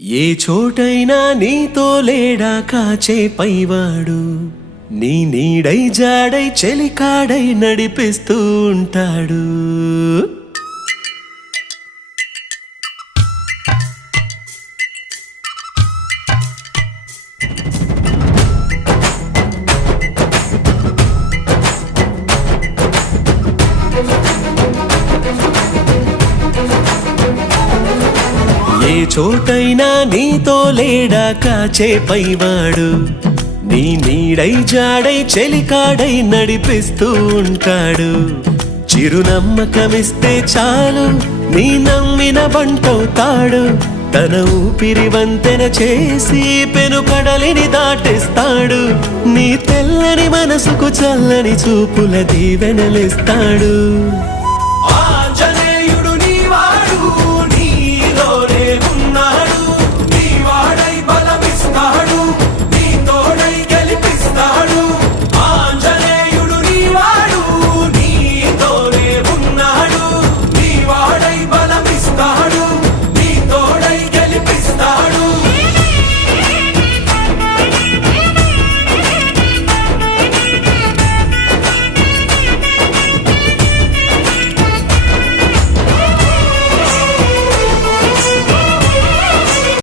ఏ చోటైనా నీతో లేడా కాచే పైవాడు, నీ నీడై జాడై చెలికాడై నడిపిస్తూ ఉంటాడు. ఏ చోటైనా నీతో లేడా కాచే పైవాడు, నీ నీడై జాడై చెలికాడై నడిపిస్తూ ఉంటాడు. చిరునమ్మకమిస్తే చాలు నీ నమ్మిన బంటవుతాడు. తన ఊపిరి వంతెన చేసి పెను కడలిని దాటిస్తాడు. నీ తెల్లని మనసుకు చల్లని చూపుల దీవెనలిస్తాడు.